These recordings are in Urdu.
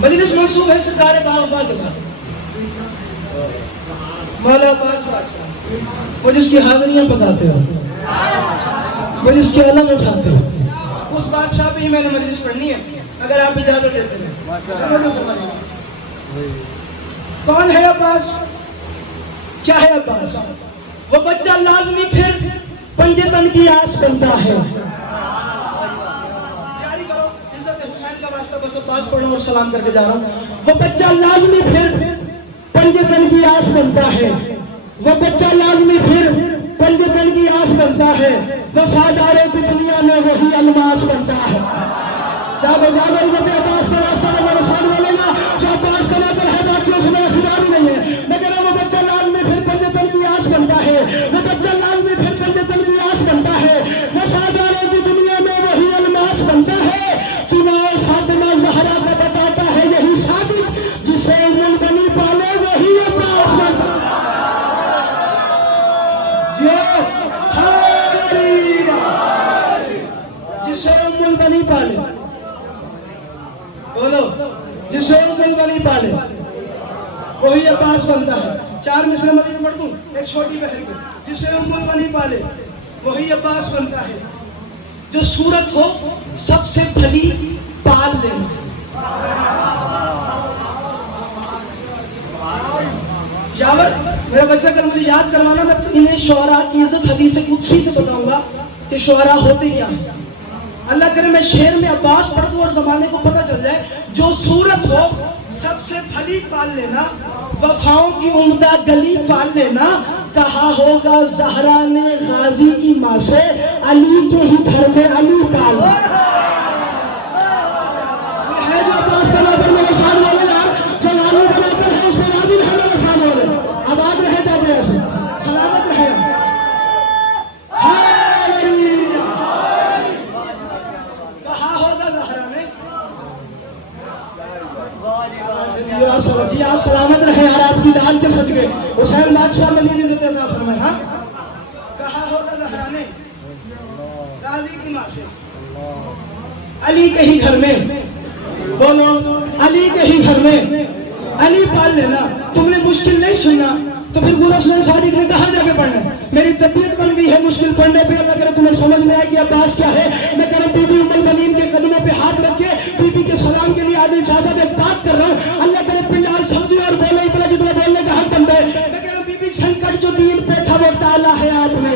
مجلس منسوب ہے سرکار باغبان کے ساتھ مولا عباس بادشاہ، وہ جس کی حاضریاں پکاتے ہو، وہ جس کے علم اٹھاتے ہو، اس بادشاہ پہ ہی میں نے مجلس پڑھنی ہے اگر آپ اجازت دیتے ہیں۔ کون ہے عباس؟ کیا ہے عباس؟ وہ بچہ لازمی پھر پنجے تن کی آس بنتا ہے۔ تیاری کرو، عزت حسین کا واسطہ بس عباس پڑھوں اور سلام کر کے جا رہا ہوں۔ وہ بچہ لازمی پھر پنجے تن کی آس بنتا ہے، وہ بچہ لازمی پھر پنجے تن کی آس بنتا ہے، وفاداروں کی دنیا میں وہی الماس بنتا ہے۔ جاگو جاگو، عزت عباس کا واسطہ میرے سامنے لے گا، جو عباس کا نوکر ہے باقیوں سے میرا خطاب ہی نہیں ہے۔ میں کہہ رہا ہوں وہ بچہ لازمی پھر پنجے تن کی آس بنتا ہے، وہ بچہ لازمی پھر پنجے تن کی آس بنتا ہے، وفاداروں کی دنیا میں وہی الماس بنتا ہے۔ چنائے فاطمہ زہرا کا بتاتا ہے یہی صادق، جسے ام بنی پالے وہی عباس بنتا ہے۔ جسے ام بنی پالے، بولو، جسے ام بنی پالے وہی عباس بنتا ہے۔ چار مصرع مزید پڑھ دوں ایک چھوٹی بہن کو، جسے ام بنی پالے وہی عباس بنتا ہے۔ جو صورت ہو سب سے بھلی پال لینا۔ یاور میرا بچہ اگر مجھے یاد کروانا، میں تو انہیں شعراء کی عزت حدیث قدسی سے بتاؤں گا کہ شعراء ہوتے کیا ہیں۔ اللہ کرے میں شعر میں عباس پڑھ دوں اور زمانے کو پتہ چل جائے۔ جو صورت ہو سب سے بھلی پال لینا، وفاؤں کی عمدہ گلی پال لینا، کہا ہوگا زہرا نے غازی کی ماں سے علی کے ہی گھر میں علی پال۔ ہے جو عباس کا نوکر میرے سامنے لے یار، جو علی کا نوکر ہے اس میں راضی ہے میرے سامنے لے، آباد رہے چاچے ایسے، سلامت رہے۔ جی آپ سلامت رہے یار، آپ کی دان کے صدقے حسین بادشاہ مزید عزت عطا فرمائے۔ ہاں کہا ہوگا زہرا نے غازی کی ماں سے علی کے ہی گھر میں، بولو علی کے ہی گھر میں علی پال لینا۔ تم نے مشکل نہیں سننا تو پھر گل حسین صادق نے کہاں جا کے پڑھنا؟ میری طبیعت بن گئی ہے مشکل پڑھنے پہ، اللہ کرے تمہیں سمجھ میں آئے کہ عباس کیا ہے۔ میں کہہ رہا ہوں بی بی ام المؤمنین کے قدموں پہ ہاتھ رکھ کے بی بی کے سلام کے لیے عادل شاہ صاحب ایک بات کر رہا ہوں، اللہ کرے پنڈال سمجھے اور بولے اتنا جتنا بولنے کا حق بنتا ہے۔ میں کہہ رہا ہوں بی بی سنکٹ جو دین پہ تھا وہ ٹالا ہے آپ نے۔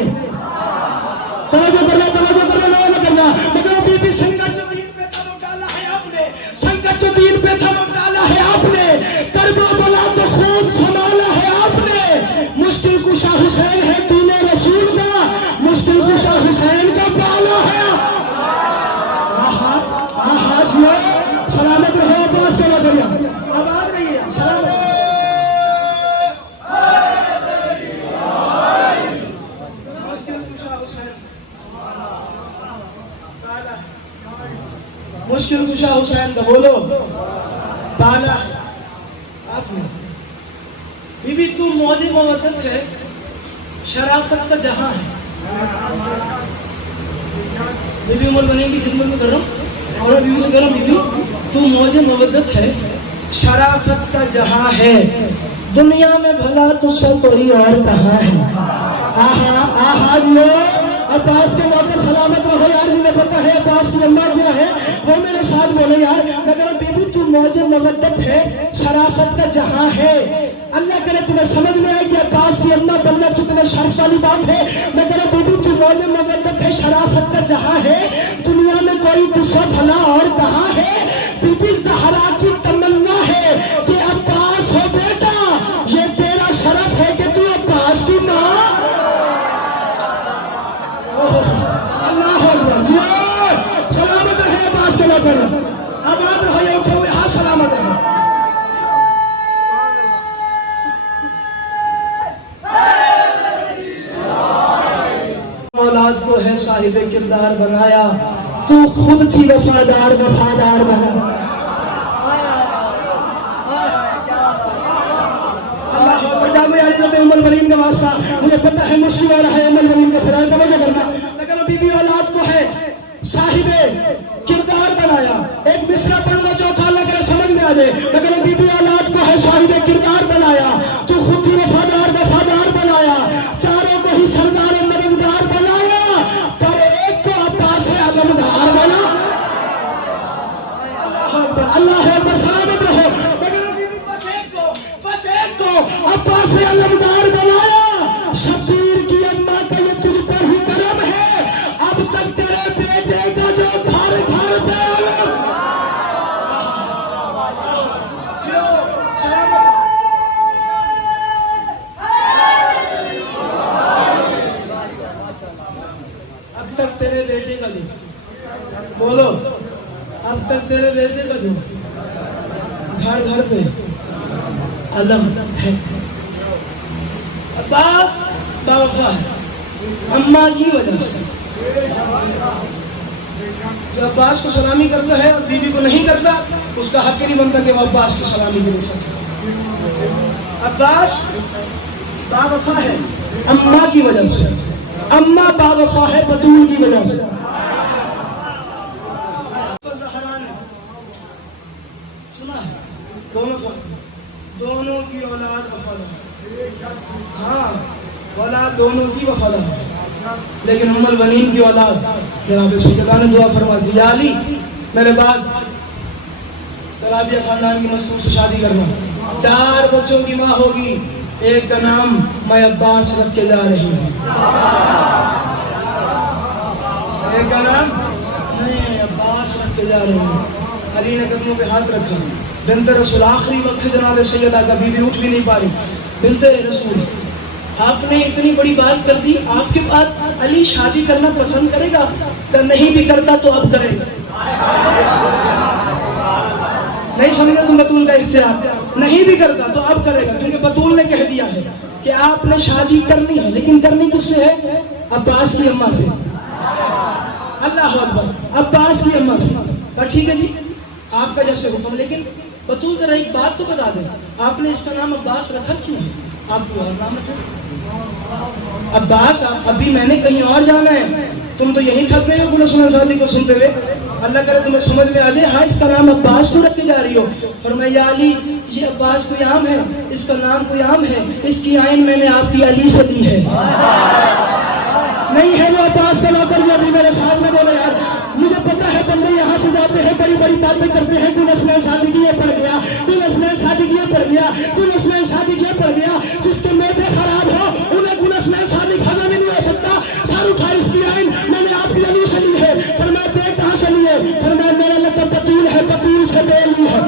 توجہ کرنا، توجہ کرنا، نہ کرنا۔ میں کہہ رہا ہوں بی بی سنکٹ جو دین پہ تھا وہ ٹالا ہے آپ نے، سنکٹ جو دین پہ تھا وہ ٹالا ہے آپ نے، کربلا تو خون سنبھالا ہے آپ نے۔ مشکل کشا حسین ہے دین رسول کا، مشکل کشا حسین کا پالا ہے۔ آہا جیو، سلامت رہو عباس کا وطن، آباد رہیے، سلامت۔ مشکل کشا حسین پالا ہے، مشکل کشا حسین کا بولو پالا ہے آپ نے۔ بی بی تو موج مودت ہے، شرافت کا جہاں ہے۔ بی بی ام المؤمنین کی خدمت میں کر رہا ہوں اور بی بی سے کر رہا ہوں، بی بی تو موج مودت ہے، شرافت کا جہاں ہے، دنیا میں بھلا تجھ سے کوئی اور کہاں ہے۔ آہا آہا جیو، عباس کے نوکر سلامت رہو یار، جنہیں پتہ ہے عباس کی اماں کیا ہے وہ میرے ساتھ بولے یار۔ میں کہہ رہا ہوں بی بی تو موج مودت ہے، شرافت کا جہاں ہے۔ اللہ کرے تمہیں سمجھ میں آئے کہ عباس کی اماں بننا کتنے شرف والی بات ہے۔ میں کہہ رہا ہوں بی بی تو موج مودت ہے، شرافت کا جہاں ہے، دنیا میں کوئی تجھ سے بھلا اور کہاں ہے۔ بی بی زہرا کی تمنا ہے کہ عباس ہو بیٹا، یہ تیرا شرف ہے کہ تو عباس کی ماں۔ اللہ اکبر، سلامت رہے عباس کے نوکر، آباد رہو، یہ اٹھے ہوئے ہاں سلامت رہے۔ اولاد کو ہے صاحب کردار بنایا، تو خود تھی وفادار، وفادار بنا۔ اللہ اکبر، جاگو یار، عزت ام المؤمنین کا واسطہ مجھے پتہ ہے مشکل ہو رہا ہے ام المؤمنین کا فرائض توجہ کرنا۔ میں کہہ رہا ہوں بی بی اولاد کو ہے صاحب کردار بنایا۔ ایک مصرع پڑھوں گا چوتھا، اللہ کرے سمجھ میں آ دے، مگر بی بی اولاد کو ہے صاحب کردار بنایا، تو خود ہی وفادار بنایا، چاروں کو ہی سردار و مددگار بنایا، پر ایک کو عباس علمدار بنا۔ اللہ اکبر، اللہ اکبر، سلامت رہو۔ مگر بس ایک کو عباس علمدار بنایا۔ شبیر کی اماں کا یہ تجھ پر ہی کرم ہے، اب تک تیرے بیٹے کا جو گھر گھر پہ علم۔ اب تک تیرے بیٹے کا جو، بولو، اب تک تیرے بیٹے کا جو گھر گھر پہ علم ہے۔ عباس باوفا ہے اماں کی وجہ سے۔ جو عباس کو سلامی کرتا ہے اور بیوی کو نہیں کرتا، اس کا حق نہیں بنتا کہ وہ عباس کی سلامی کرے سکتا۔ عباس باوفا ہے اماں کی وجہ سے، اماں باوفا ہے بطول کی وجہ سے۔ سنا ہے دونوں کی اولاد وفادار، ہاں اولاد دونوں کی وفادار، لیکن ام البنین کی اولاد جناب سیدہ نے دعا فرما دی، یا علی میرے بعد ترابیہ خاندان کی مسعود سے شادی کرنا، 4 بچوں کی ماں ہوگی، ایک کا نام میں عباس رکھ کے جا رہی ہوں، ایک کا نام میں عباس رکھ کے جا رہی ہوں۔ علی نے قدموں پہ ہاتھ رکھا، بنت رسول، آخری وقت جناب سیدہ کا بیوی اٹھ بھی نہیں پا رہی، بنت رسول آپ نے اتنی بڑی بات کر دی، آپ کے بعد علی شادی کرنا پسند کرے گا؟ کہ نہیں بھی کرتا تو اب کرے گا؟ نہیں سمجھے تم بطول کا اختیار، نہیں بھی کرتا تو اب کرے گا، کیونکہ بطول نے کہہ دیا ہے کہ آپ نے شادی کرنی ہے، لیکن کرنی کس سے ہے؟ عباس کی اماں سے۔ اللہ اکبر، عباس کی اماں سے۔ پر ٹھیک ہے جی، آپ کا جیسے حکم، لیکن بطول ذرا ایک بات تو بتا دیں، آپ نے اس کا نام عباس رکھا کیوں ہے؟ آپ کو اور نام رکھا عباس، ابھی میں نے کہیں اور جانا ہے، تم تو یہی تھک گئے ہو گل سنن شادی کو سنتے ہوئے، اللہ کرے تمہیں سمجھ میں آ جائے، ہاں اس کا نام عباس کو رکھ کے جا رہی ہو۔ فرمایا یا علی یہ عباس کوئی عام ہے، اس کا نام کوئی عام ہے، اس کی آئین میں نے آپ کی علی سے لی ہے، نہیں ہے وہ عباس کا نوکر جو ابھی میرے ساتھ میں بولے یار، مجھے پتا ہے بندے یہاں سے جاتے ہیں بڑی بڑی باتیں کرتے ہیں، کوئی نسلیں شادی کیے پڑ گیا، کوئی نسلیں شادی کیے پڑ گیا، کوئی نسلیں شادی کیے پڑ گیا، جس کے میدے خراب ہو انہیں کوئی نسلیں شادی ہضم ہی نہیں ہو سکتا۔ سارو اٹھائی اس کی آئین میں نے آپ کی علی سے لی ہے۔ فرمایا بے کہاں سے لیے؟ فرمایا میرا لقب بطول ہے، بطول سے بے لی ہے۔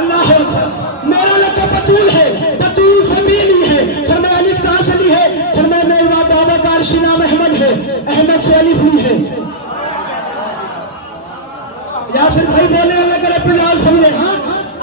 اللہ اکبر، میرا لقب بطول ہے، بطول سے بے لی ہے۔ فرمایا الف کہاں سے لی ہے؟ فرمایا میرے بابا کا عرشی نام احمد ہے، احمد سے الف لی ہے۔ یاسر بھائی بولے اللہ کرے پلاس سمجھے، ہاں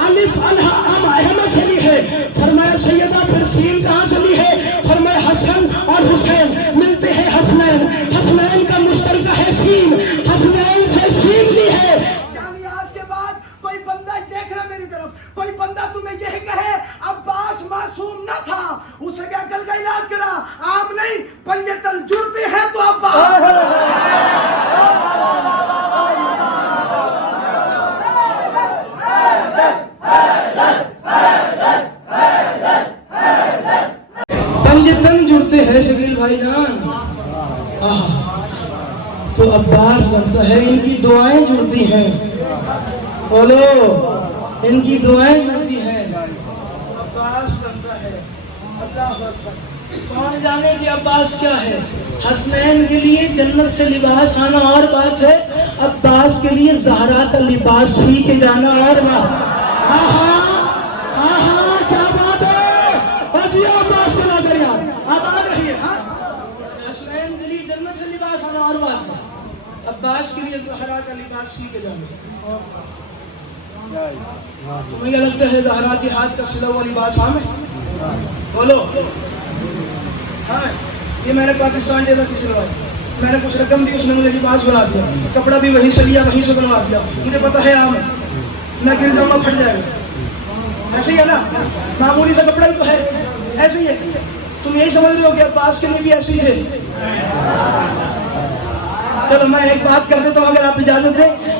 الف احمد سے لی ہے۔ فرمایا سیدہ پھر سین کہاں سے لی ہے؟ فرمایا حسن اور حسین ملتے ہیں حسنین، حسنین کا مشترکہ ہے سین، حسنین سے سین لی ہے۔ یعنی آج کے بعد کوئی بندہ دیکھنا میری طرف، کوئی بندہ تمہیں یہ کہے عباس معصوم نہ تھا، اسے کیا عقل کا علاج کرا، عام نہیں، پنجے تل جڑتے ہیں تو عباس۔ پنجے تن جڑتے ہیں شکیل بھائی جان، تو عباس بنتا ہے، ان کی دعائیں جڑتی ہیں، بولو ان کی دعائیں جڑتی ہیں، عباس بنتا ہے۔ اللہ اکبر، کون جانے کہ عباس کیا ہے؟ حسنین کے لیے جنت سے لباس آنا اور بات ہے، عباس کے لیے زہرا کا لباس سی کے جانا اور بات۔ آہا آہا کیا بات ہے، بجی عباس کو نہ کریا، اب آ رہی ہے، ہاں حسنین کے لیے جنت سے لباس آنا اور بات ہے، عباس کے لیے زہرا کا لباس سی کے جانا۔ تمہیں کیا لگتا ہے زہرا کے ہاتھ کا سلا ہوا لباس عام ہے؟ بولو ہاں، یہ میں نے پاکستان ٹیلر سے سلوایا، میں نے کچھ رقم دی، اس نے مجھے لباس بنا دیا، کپڑا بھی وہیں سے لیا، وہیں سے بنوا دیا، مجھے پتا ہے عام ہے، میں گر جاؤں گا پھٹ جائے گا، ایسے ہی ہے نا، معمولی سا کپڑا ہی تو ہے، ایسے ہی ہے۔ تم یہی سمجھ رہے ہو کہ عباس کے لیے بھی ایسے ہی ہے؟ چلو میں ایک بات کر دیتا ہوں اگر آپ اجازت دیں،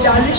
40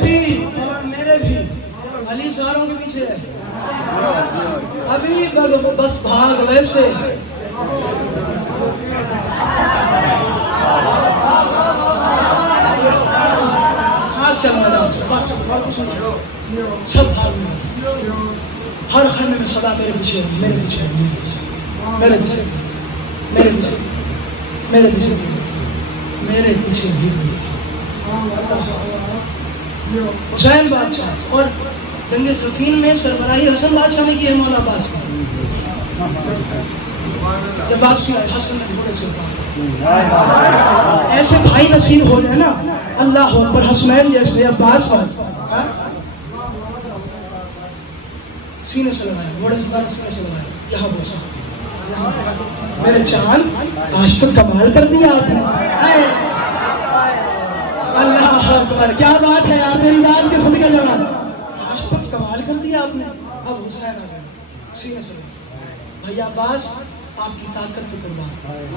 بھی اور میرے بھی علی ساروں کے پیچھے ہے. ابھی بس بھاگ ویسے چلنا جاؤ بس سب بھاگ میں ہر خانے میں صدا میرے پیچھے میرے پیچھے میرے پیچھے میرے پیچھے میرے پیچھے میرے پیچھے حسین بادشاہ. اور جنگ صفین میں سربراہی حسن بادشاہ نے کی ہے مولا عباس کا. جب واپسی آئے حسن نے گھوڑے سے اتارا. ایسے بھائی نصیب ہو جائے نا اللہ اکبر. حسنین جیسے عباس سینے سے لگایا گھوڑے سے اتارا سینے سے لگایا یہاں بوسا. میرے چاند آج تو کمال کر دیا آپ نے. اللہ اکبر کیا بات ہے یار میری بات کے صدقے جوان. آج تو کمال کر دیا آپ نے. اب حسین آ گئے سینے سے بھیا عباس آپ کی طاقت پہ قربان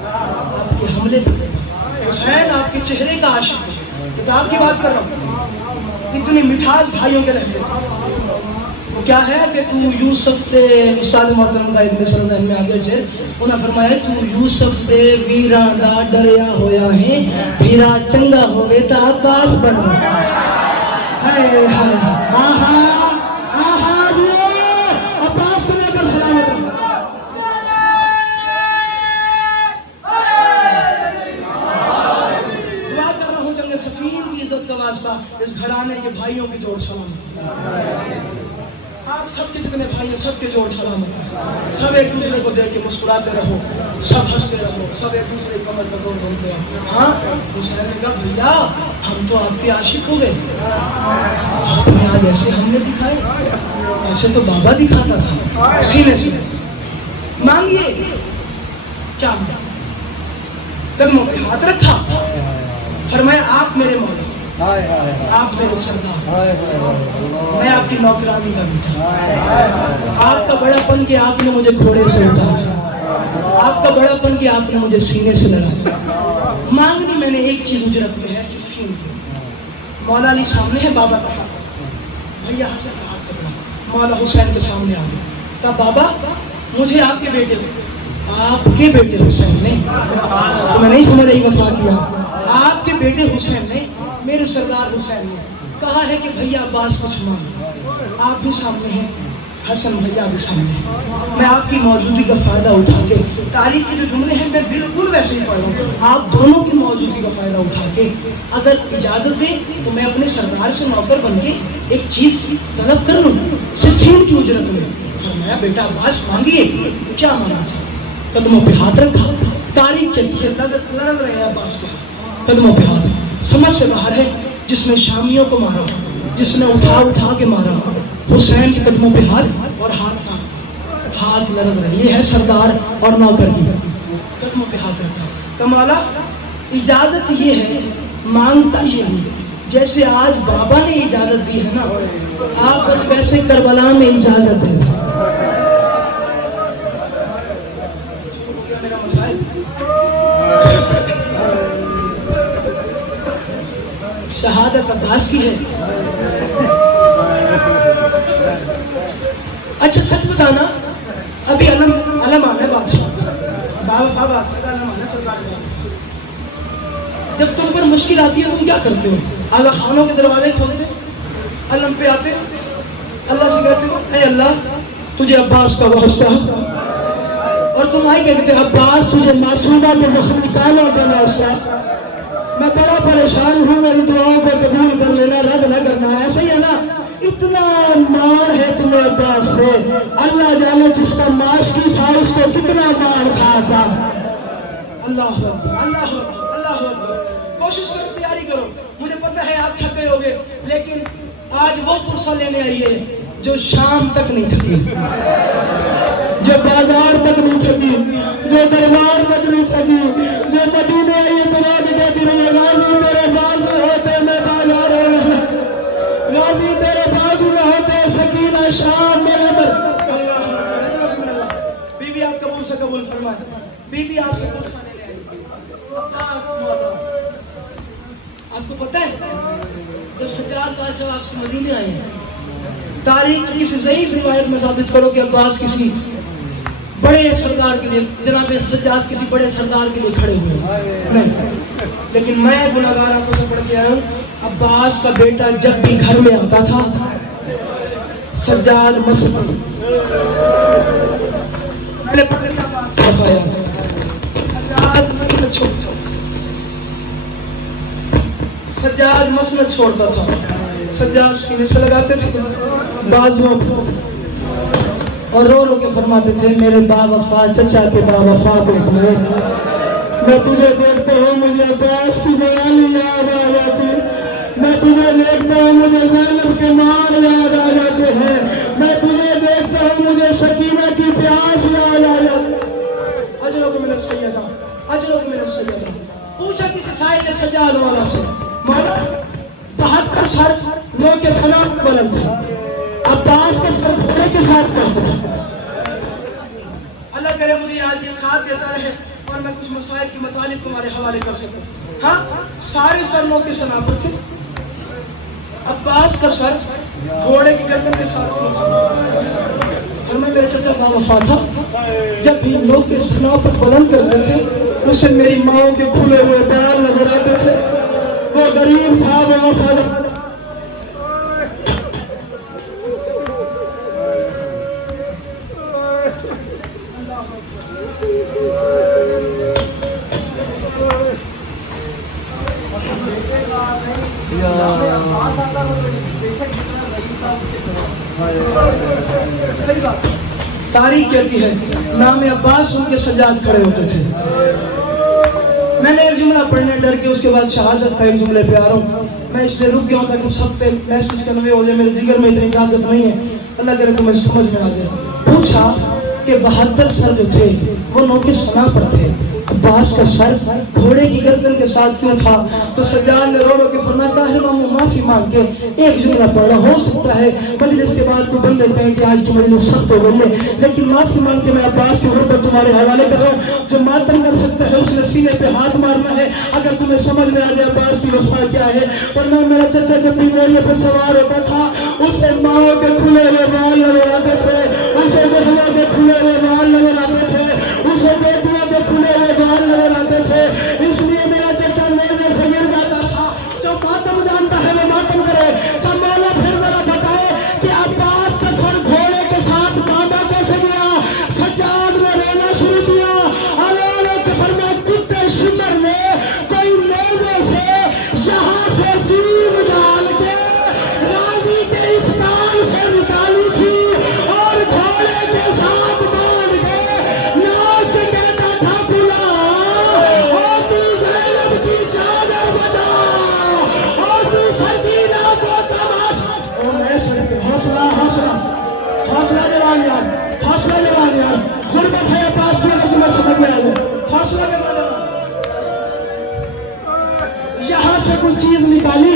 آپ کے حملے پہ قربان. حسین آپ کے چہرے کا عاشق ہے. کتاب کی بات کر رہا ہوں. اتنی مٹھاس بھائیوں کے لہجے وہ کیا ہے کہ تو یوسف دے استاد محترم کا ابن سرد میں آگے سے انہوں نے فرمایا تو یوسف دے ویران دا ڈریا ہویا ہے بھیرا چنگا ہوئے تا عباس بڑھا. ہائے ہائے آہا آہا جو عباس کو لے کر سلامت رہا. دعا کر رہا ہوں جنگ صفین کی عزت کا واسطہ اس گھرانے کے بھائیوں کی جوڑ سلام. آپ سب کے جتنے بھائی ہیں سب کے جوڑ سلام. سب ایک دوسرے کو دیکھ کے مسکراتے رہو سب ہنستے رہو سب ایک دوسرے کی کمر پر گول گھومتے رہو. ہاں حسین نے کہا بھیا ہم تو آپ کے عاشق ہو گئے. آپ نے آج ایسے ہم نے دکھائے ایسے تو بابا دکھاتا تھا. سینے سے مانگیے کیا قدموں پہ ہاتھ رکھا فرمایا آپ میرے مولا آپ میرے سردار میں آپ کی نوکرانی کا بیٹا. آپ کا بڑا پن کہ آپ نے مجھے گھوڑے سے اتارا. آپ کا بڑا پن کہ آپ نے مجھے سینے سے لڑا. مانگنی میں نے ایک چیز اجرت میں ہے صفین کی. مولا علی سامنے ہے بابا کا بھیا حسن کا ہاتھ پکڑا. مولا حسین کے سامنے آ گیا کہا بابا مجھے آپ کے بیٹے حسین نے تمہیں نہیں سمجھ آئی وفا کیا. آپ کے بیٹے حسین نے میرے سردار حسین نے کہا ہے کہ بھیا عباس کچھ مانگ. آپ بھی سامنے ہیں حسن بھیا بھی سامنے ہیں. میں آپ کی موجودگی کا فائدہ اٹھا کے تاریخ کے جو جملے ہیں میں بالکل ویسے ہی پڑھ رہا ہوں. آپ دونوں کی موجودگی کا فائدہ اٹھا کے اگر اجازت دیں تو میں اپنے سردار سے نوکر بن کے ایک چیز طلب کر لوں صفین کی اجرت میں. فرمایا بیٹا عباس مانگیے کیا مانگنا چاہیے. قدموں پہ ہاتھ رکھا. تاریخ کے لڑ رہے ہیں عباس کے قدموں پہ ہاتھ. سمجھ سے باہر ہے جس نے شامیوں کو مارا جس نے اٹھا کے مارا. حسین کے قدموں پہ ہاتھ اور ہاتھ لرز رہے. یہ ہے سردار اور نوکر کی قدموں پہ ہاتھ رکھا. کمالا اجازت یہ ہے مانگتا یہ ہے جیسے آج بابا نے اجازت دی ہے نا آپ بس ویسے کربلا میں اجازت دیں. شہادت عباس کی ہے. اچھا سچ بتانا ابھی علم آنا بادشاہ بابا جب تم پر مشکل آتی ہے تم کیا کرتے ہو. اعلیٰ خانوں کے دروازے کھولتے علم پہ آتے اللہ سے کہتے ہو اے اللہ تجھے عباس کا واسطہ اور تم آئی کہتے عباس تجھے معصومہ کے زخمی تالوں کا واسطہ. میں بڑا پریشان ہوں میری دعاؤں کو قبول کر لینا رد نہ کرنا. ایسا ہی ہے نا اتنا مار ہے تمہیں عباس پہ اللہ جانے جس کا معاشقی تھا اس کو کتنا مار کھا تھا. اللہ اکبر اللہ اکبر اللہ اکبر. کوشش کرو تیاری کرو. مجھے پتہ ہے آپ تھکے ہوگے لیکن آج وہ پرسہ لینے آئیے جو شام تک نہیں تھکی جو بازار تک نہیں تھکی جو دربار تک نہیں تھکی جو مدینے آئیے تو راج دیتی رہی غازی تیرے بازو ہوتے میں بازار ہوں غازی تیرے بازو میں ہوتے سکینہ شام میں اللہ. بی بی آپ قبول سے قبول فرمائے. بی بی آپ سے پوچھانے لے آئی آپ کو پتہ ہے جب سجاد کہاں سے واپس مدینے آئے ہیں، تاریخ کی کسی ضعیف روایت میں ثابت کرو کہ عباس کسی بڑے سردار کے لیے، جناب سجاد کسی بڑے سردار کے لیے کھڑے ہوئے نہیں، لیکن میں گناہگار آنکھوں سے پڑھ کے آیا ہوں، عباس کا بیٹا جب بھی گھر میں آتا تھا سجاد مسجد میں نے پڑھ لیا سجاد مسجد چھوڑتا تھا، سجاد مسجد چھوڑتا تھا، سجاد سینے سے لگاتے تھے بازوؤں کو اور رو رو کے فرماتے تھے میرے با وفا چچا کے با وفا بیٹے، میں تجھے دیکھتا ہوں مجھے عباس کی زیانی یاد آ جاتی، میں تجھے دیکھتا ہوں مجھے زینب کے مال یاد آ جاتے ہیں، میں تجھے دیکھتا ہوں مجھے سکینہ کی پیاس یاد آ جاتی۔ اجرک من السیدہ، اجرک من السیدہ۔ پوچھا کسی سائل نے سجاد والا سے، مولا 72 سر لوگ کے خلاف بلند تھا، عباس کا سر گھوڑے کے ساتھ کرتا تھا۔ اللہ کرے مجھے آج یہ ساتھ دیتا رہے اور میں کچھ مسائل کی مطالب تمہارے حوالے کر سکوں۔ ہاں سارے سر لوگ کے سناب پر تھے، عباس کا سر گھوڑے کی گردن کے ساتھ اور میں میرے چچا با وفا تھا، جب بھی لوگ کے سناب پر بلند کرتے تھے اسے میری ماؤں کے کھلے ہوئے بال نظر آتے تھے، وہ غریب تھا وہ وفادار۔ تاریخ کہتی ہے نام عباس ان کے سجاد کھڑے ہوتے تھے۔ میں نے ایک جملہ پڑھنے ڈر کے اس کے بعد شہادت کا ایک جملے پہ آ رہا ہوں، میں اس لیے رک گیا ہوں تاکہ سب پہ میسج کنوے ہو جائے، میرے جگر میں اتنی طاقت نہیں ہے، اللہ کرے تمہیں سمجھ میں آ جائے۔ پوچھا کہ 72 سر جو تھے وہ نو کے سنا پر تھے، عباس کا سر گھوڑے کی گردن کے ساتھ کیوں تھا؟ تو سجاد نے رو رو کے فرمایا طاہر ماموں معافی مانگ کے ایک جملہ پڑھا، ہو سکتا ہے مجلس کے بعد کوئی بندے کہیں کہ آج کی مجلس سخت ہو گئی ہے، لیکن معافی مانگ کے میں عباس کی غربت تمہارے حوالے کر رہا ہوں۔ جو ماتم کر سکتا ہے اس نے سینے پہ ہاتھ مارنا ہے اگر تمہیں سمجھ میں آ جائے عباس کی وفا کیا ہے۔ ورنہ میرا چچا جب بھی میرے پہ سوار ہوتا تھا اسے ماؤں کے کھلے ہوئے بال نظر آتے تھے، اسے بہنوں کے کھلے ہوئے بال نظر آتے تھے، اسے بیٹیوں کے کھلے ہوئے بال نظر آتے تھے، اس لیے میرا چچا میرے سے گر جاتا تھا۔ جو ماتم جانتا ہے وہ ماتم کرے۔ تو مولا پھر ذرا بتائے کہ عباس کا سر گھوڑے کے ساتھ کانٹا کیسے گیا؟ سجاد نے رونا شروع کیا، اللہ کے فرمایا کتے شمر نے کوئی نیزے سے یہاں سے چیز ڈال کے غازی کے اس کان سے نکالی تھی اور گھوڑے کے ساتھ باندھ کے ناز کے کہتا تھا بلا اور تو زینب کی چادر بجا اور تو سکینہ کو تماشا۔ او میں سر حوصلہ حوصلہ حوصلہ جوان یار، حوصلہ جوان یار، غربت ہے عباس کی اگر تمہیں سمجھ میں آ جائے، حوصلہ کے بعد یہاں سے کوئی چیز نکالی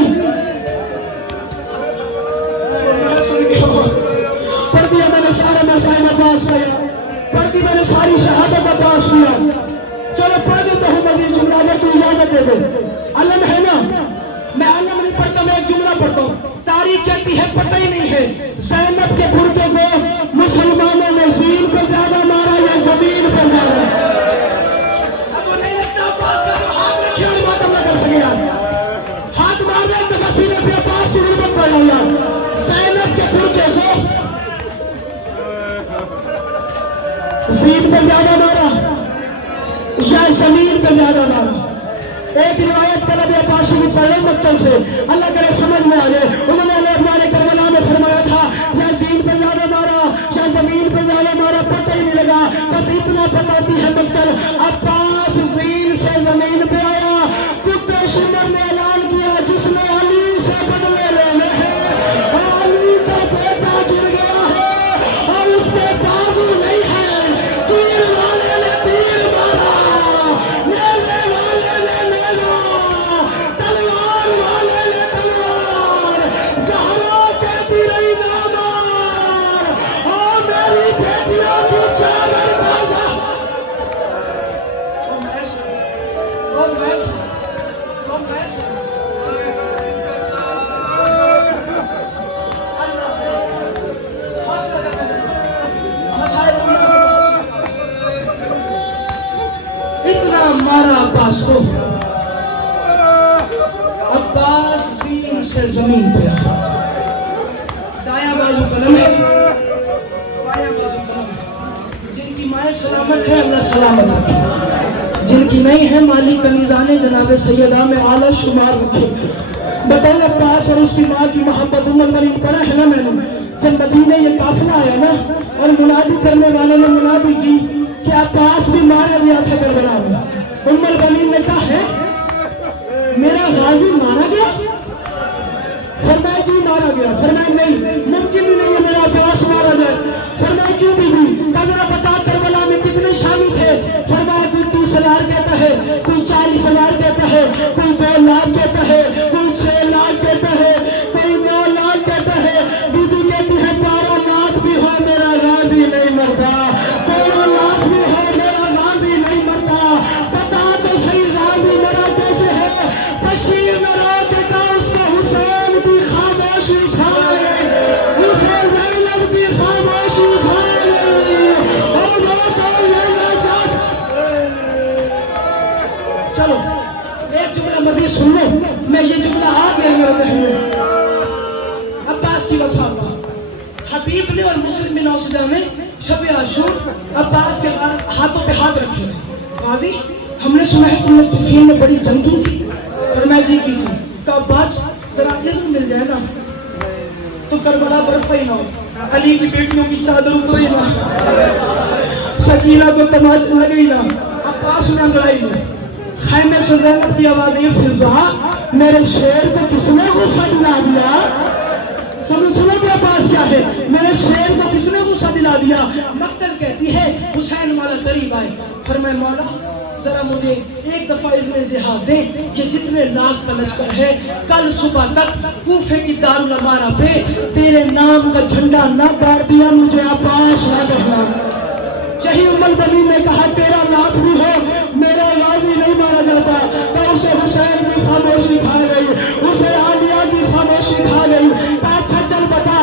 پڑھ دیا میں نے سارے مسائل پاس کیا، پڑھ دی میں نے ساری شہادت پاس کیا، چلو پڑھ دیتا ہوں مزید جملہ اگر تو اجازت دے دے۔ علم ہے نا، میں علم نہیں پڑھتا، میں ایک جملہ پڑھتا ہوں۔ تاریخ کہتی ہے پتہ ہی نہیں ہے زینب کے برقعے کو مسلمانوں نے زین پہ زیادہ مارا یا زمین پہ زیادہ؟ اب وہ نہیں لگتا عباس کا تو ہاتھ رکھے اور بات نہ کر سکے یار، ہاتھ مار رہے تو مسیلے پہ عباس کی غربت پڑ رہا یار۔ زینب کے برقعے کو زین پہ زیادہ مارا یا زمین پہ زیادہ مارا؟ ایک روایت طلب عباسی کی پڑھے مقتل سے، اللہ کرے سمجھ میں آ جائے، انہوں نے اپنے کربلا میں فرمایا تھا یا زین پہ زیادہ مارا یا زمین پہ زیادہ مارا پتہ ہی نہیں لگا، بس اتنا پتہ ہوتی ہے مقتل عباس زین سے زمین پہ آیا۔ کتے شمر نے اعلان کیا جس نے علی سے بدلے لینے ہیں، علی کا بیٹا گر گیا ہے اور اس کے بازو نہیں ہے، تیر والے نے تیر مارا، نیزے والے نے نیزہ، تلوار والے نے تلوار، مارا عباس کو، عباس زین سے زمین پہ دایاں بازو قلم ہے، بایاں بازو قلم ہے. جن کی مائیں سلامت ہے اللہ سلامت رکھے، جن کی نہیں ہے مالی کنیزان جناب سیدہ میں اعلیٰ شمار رکھے. بتاؤ عباس اور اس کی ماں کی محبت ام المؤمنین پڑھا ہے نا میں نے. جب مدینے یہ قافلہ آیا نا اور منادی کرنے والوں نے منادی کی کہ عباس بھی مارا گیا تھا کربلا میں، ام المؤمنین نے کہا ہے میرا غازی مارا گیا؟ فرمایا جی مارا گیا. فرمایا نہیں، ممکن ہی نہیں ہے میرا عباس مارا جائے. فرمایا کیوں بی بی؟ ذرا بتا کربلا میں کتنے شامی تھے؟ فرمایا کوئی 30,000 کہتا ہے، کوئی 40,000 کہتا ہے، کوئی 2 لاکھ کہتا ہے، کوئی 6 لاکھ کہتا ہے، کوئی 9 لاکھ کہتا ہے. بی بی کہتی ہے 12 لاکھ بھی ہو میرا غازی نہیں مرتا، 13 لاکھ بھی ہو میرا غازی نہیں مرتا. بتا تو صحیح غازی مرا کیسے ہے؟ بشیر نے رو کے کہا اس کو حسین کی خاموشی کھا گئی، اسے زینب کی خاموشی کھا گئی، اور وہ تو لینا چاہتا. چلو ایک جملہ مزید سن لو، میں یہ جملہ آ گیا میرے ذہن میں. عباس کی وفات کا حبیب نے اور مسلم بن اوسجہ نے شب عاشور عباس کے ہاتھوں پہ ہاتھ رکھے. غازی ہم نے سنا ہے تم نے صفین میں بڑی جنگ کی تھی. اور میں جی کی تھی. تو عباس ذرا اذن مل جائے نا تو کربلا برپا ہی نہ ہو، علی کی بیٹیوں کی چادر اتری نہ، سکینہ کو تماچ لگی نہ، عباس نے لڑائی میں. خیمے سے زینب کی آواز یہ فضا میرے شیر کو کس نے غصہ دلا دیا؟ سنو کہ عباس کیا ہے، میرے شیر کو کس نے غصہ دلا دیا؟ مقتل کہتی ہے حسین مولا قریب آئے. فرمائے مولا ذرا مجھے ایک دفعہ اذن جہاد دیں، یہ جتنے لاکھ کا لشکر ہے کل صبح تک کوفے کی دارالامارہ پہ تیرے نام کا جھنڈا نہ گاڑ دیا مجھے عباس نہ کہنا. یہی ام المؤمنین نے کہا 13 لاکھ بھی ہو میرا غازی نہیں مارا جاتا. تو اسے حسین کی خاموشی کھا گئی، اسے عالیہ کی خاموشی کھا گئی. اچھا چل بتا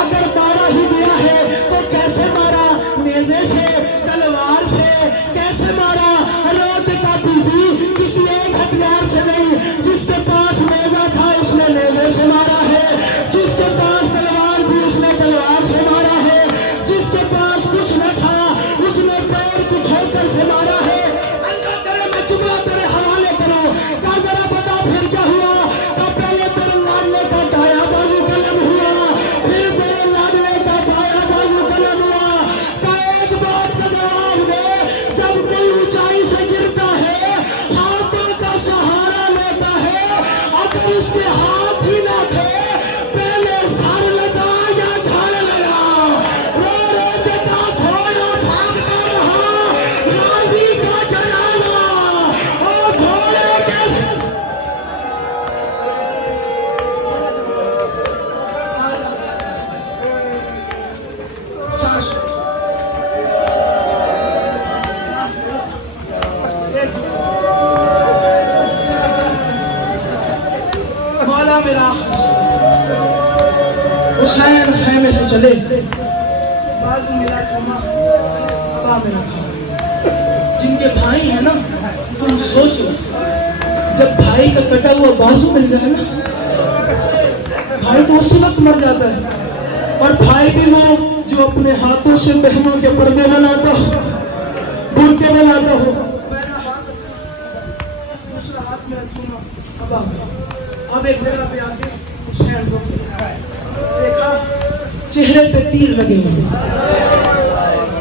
اگر مارا ہی دیا ہے تو کیسے مارا؟ نیزے سے، تلوار سے کیسے مارا؟ روت کا بی بی کسی ایک ہتھیار سے نہیں، جس کے پاس نیزہ تھا اس نے نیزے سے مارا ہے، جس کے پاس تلوار تھی اس نے تلوار سے مارا ہے، جس کے پاس کچھ نہ تھا اس نے پیر کو ٹھوکر سے مارا ہے. اللہ کرے میں جملہ تیرے حوالے کروں. کہا ذرا بتا پھر کیا ہوا؟ کہا پہلے تیرے لاڈلے کا دایاں بازو قلم ہوا، پھر تیرے لاڈلے کا بایاں بازو قلم ہوا. کہا ایک بات کا جواب دے، جب کوئی اونچائی سے گرتا ہے ہاتھوں کا سہارا لیتا ہے، اگر اس کے ہاتھ ہی نہ تھے پہلے سر لگا یا گھر لگا؟ رو رو کے کہا گھوڑا بھاگتا رہا غازی کا جنازہ، اور گھوڑے کے سانس مولا میرا حسین خیمے سے چلے، بازو ملا چوما ابا میرا بھائی. جن کے بھائی ہیں نا تم سوچو جب بھائی کا کٹا ہوا بازو مل جائے نا بھائی تو اسی وقت مر جاتا ہے. اور بھائی بھی وہ جو اپنے ہاتھوں سے بہنوں کے پردے بناتا ہو، برقعے بناتا ہو. پہلا ہاتھ دوسرا ہاتھ میرا چوما ابا. اب ایک جگہ پہ آگے حسین کو دیکھا چہرے پہ تیر لگے ہوئے.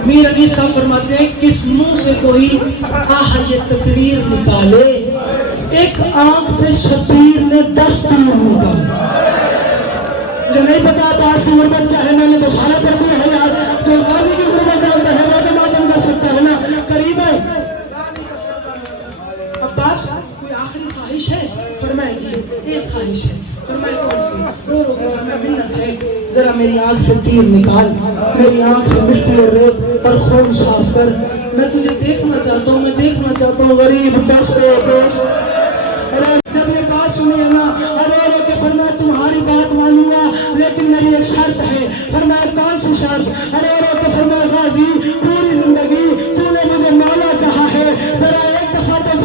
میر علی صاحب فرماتے ہیں کس منہ سے کوئی آہ یہ تقریر نکالے، ایک آنکھ سے شبیر نے 10 تیر نکالے. مجھے نہیں پتا عباس کی غربت کیا ہے، میں نے تو سارے پڑھ دیا ہے یار. جو غازی کی غربت جانتا ہے وہ تو ماتم کر سکتا ہے نا. قریب ہے عباس کوئی آخری خواہش ہے؟ فرمائے جی ایک خواہش ہے. فرمائے کون سی؟ رو رو کے فرمائے منت ہے ذرا میری آنکھ سے تیر نکال، میری آنکھ سے مٹی اور ریت اور خون صاف کر. میں تجھے دیکھنا چاہتا ہوں، میں دیکھنا چاہتا ہوں غریب ڈسرے پہ. جب یہ بات سنی ہے نا رو رو کے فرمایا تمہاری بات مانوں گا لیکن میری ایک شرط ہے. فرمایا کون سی شرط؟ رو رو کے فرمایا غازی پوری زندگی تو نے مجھے مولا کہا ہے، ذرا ایک دفعہ تو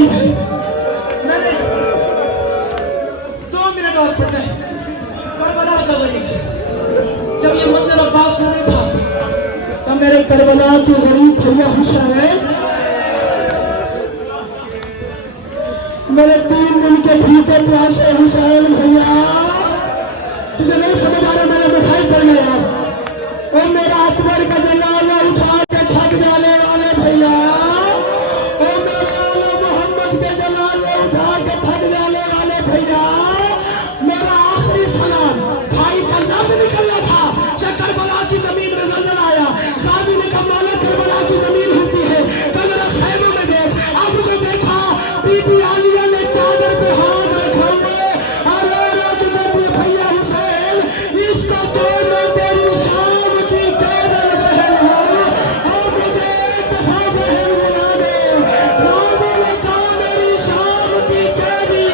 غریب ہے. میں نے 2 منٹ اور پڑھنا ہے. کربلا کا غریب. جب یہ منظر عباس کو دیکھا تو میرے کربلا کے غریب بھیا حسین، میرے 3 دن کے بھوکے پیاسے حسین بھیا، تجھے نہیں سمجھ آ رہا میں نے مسائل پڑھ لیا. وہ میرا اکبر کا جنازہ اٹھا کے تھک جانے والے بھیا، وہ میرا محمد کے جنازے اٹھا کے تھک جانے والے بھیا، میرا آخری سلام بھائی کا لفظ نکلنا تھا کہ کربلا کی زمین میں زلزلہ آیا. غازی نے کہا مولا کربلا کی زمین ہلتی ہے. کمرہ خیمے میں دیکھ. اب کو دیکھا بی بی عالیہ نے چادر پہ ہاتھ رکھا ہوئے اور رو کے کہتی ہے بھیا حسین اس کو تو میں تیری شام کی پیدل بہن ہوں اور مجھے ایک دفعہ بہن بنا دے. غازی نے کہا میری شام کی قیدی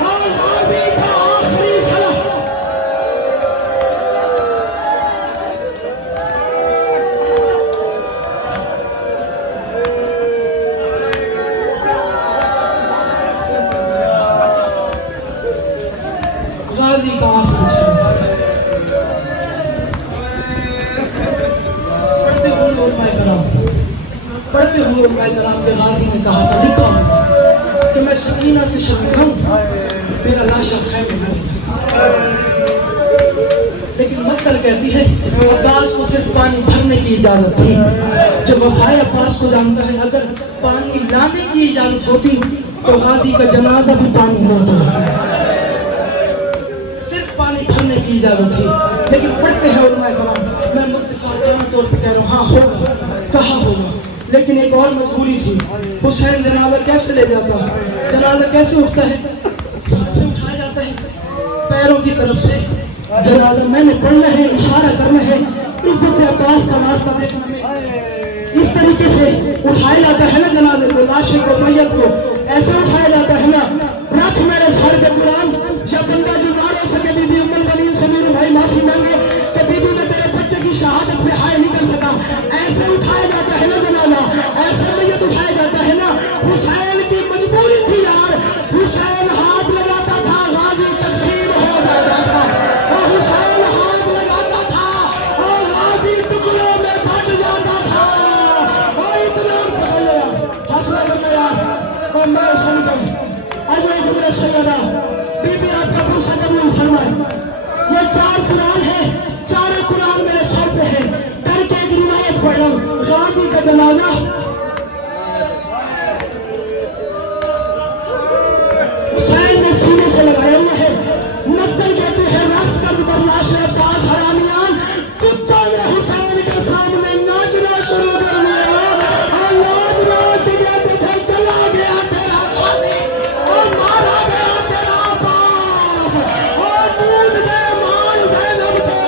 اور غازی کا آخری سلام. غازی کا آخری سلام پڑھتے ہوئے علماء کرام کے غازی نے کہا تھا لکھا کہ میں سکینہ سے شرمندہ ہوں، میرا لاشا خیمے میں نہیں. لیکن مطلب کہتی ہے عباس کو صرف پانی بھرنے کی اجازت تھی. جو وفائے عباس کو جانتا ہے اگر پانی لانے کی اجازت ہوتی تو غازی کا جنازہ بھی پانی ہوتا. صرف پانی بھرنے کی اجازت تھی. لیکن پڑھتے ہیں علماء کرام، میں متفقانہ طور پر کہہ رہا ہوں ہاں ہوگا، کہا ہوگا. لیکن ایک اور مجبوری تھی. حسین جنازہ کیسے لے جاتا ہے؟ جنازہ کیسے اٹھتا ہے؟ ساتھ سے اٹھایا جاتا ہے پیروں کی طرف سے. جنازہ میں نے پڑھنا ہے، اشارہ کرنا ہے، عزت عباس کا راستہ دیکھنا ہے. اس طریقے سے اٹھایا جاتا ہے نا جنازے کو، لاشے کو، میت کو ایسے اٹھایا جاتا ہے نا. رکھ میرے سر پہ قرآن. جب بندہ جو نہ رو سکے بی بی ام البنین سمیر بھائی معافی مانگے کہ بی بی میں تیرے بچے کی شہادت پہ ہائے نہیں کر سکا. ایسے اٹھایا جاتا ہے نا جنازہ، ایسے میت اٹھایا جاتا ہے نا. حسین کی مجبوری تھی یار. حسین ہاتھ لگاتا تھا غازی تقسیم ہو جاتا تھا، اور حسین ہاتھ لگاتا تھا اور غازی ٹکڑوں میں بٹ جاتا تھا. اور اتنا پکڑ لیا فاصلہ کرنا یار. اور میں سمجھوں اجے جملے سیدہ بی بی آپ کا پرسہ قبول فرمائے. یہ 4 قرآن ہے، 4 قرآن میرے سر پہ ہے. کر کے ایک روایت پڑھ رہا ہوں. غازی کا جنازہ حسین نے سینے سے لگایا ہوا ہے. نقل کہتے ہیں رقص کر برداشت عباس حرامیان کتوں نے حسین کے سامنے ناچنا شروع کر دیا اور ناچ ناچ کے کہتے تھے چلا گیا تیرا غازی اور مارا گیا تیرا عباس اور ٹوٹ گئے مال زینب کے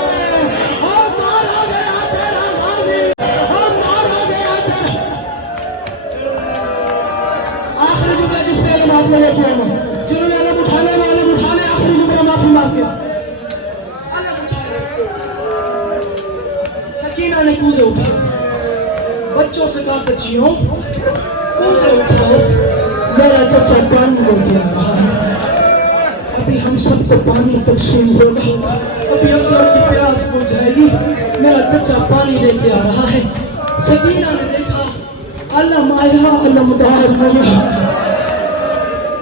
اور مارا گیا تیرا غازی اور مارا گیا تیرا. آخری جملہ جس پہ علم آپ نے یہ کیا جنہوں نے علم اٹھانے والے اٹھانے آخری جملہ معافی مانگ کے سکینہ نے کوزے اٹھائے. بچوں سے کہا بچیوں کوزے اٹھاؤ، میرا چچا پانی لے کے آ رہا ہے. ابھی ہم سب کو پانی تقسیم ہوگا، ابھی اسلام کی پیاس بجھ جائے گی. میرا چچا پانی لے کے آ رہا ہے. سکینہ نے دیکھا اللہ مایا اللہ مدار مایا.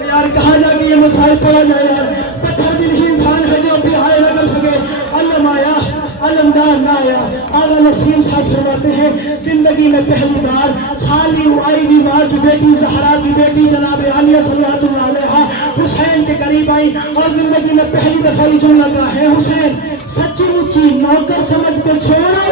یار کہاں جا کے یہ مسائل پڑا جائے یار. پتھر دل ہی انسان ہے جو بھی آئے نہ کر سکے. علم آیا علمدار نہ آیا. آغا نسیم صاحب فرماتے ہیں زندگی میں پہلی بار خالی آئی بھی ماں کی بیٹی زہرا کی بیٹی جناب عالیہ صلوات اللہ علیہا حسین کے قریب آئی اور زندگی میں پہلی دفعہ یہ جملہ کہا ہے حسین سچی مچی نوکر سمجھ کے چھوڑا